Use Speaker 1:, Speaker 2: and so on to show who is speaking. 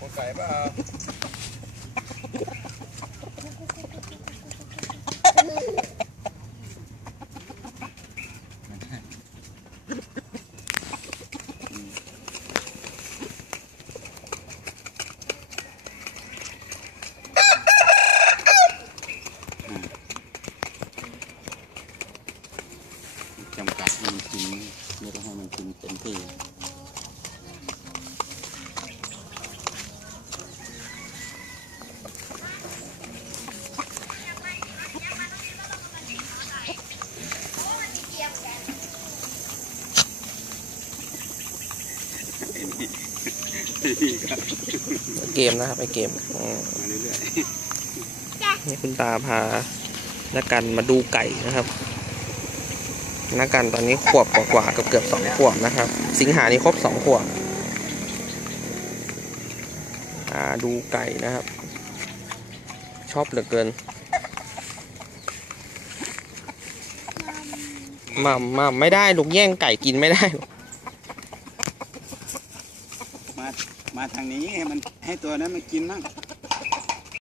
Speaker 1: 我改吧 จำกัดให้มันกินไม่ต้องให้มันกินเต็มที่
Speaker 2: เกมนะครับไอเกมอืม
Speaker 1: มาเรื่อย
Speaker 2: นี่คุณตาพานักกันมาดูไก่นะครับ นักกันตอนนี้ขวบกว่าๆเกือบเกือบสองขวบนะครับ สิงหานี้ครบสองขวบอ่าดูไก่นะครับ ชอบเหลือเกินมัมมัมไม่ได้ลูกแย่งไก่กินไม่ได้
Speaker 1: มา มาทางนี้ให้มันให้ตัวนั้นมันกินมั่ง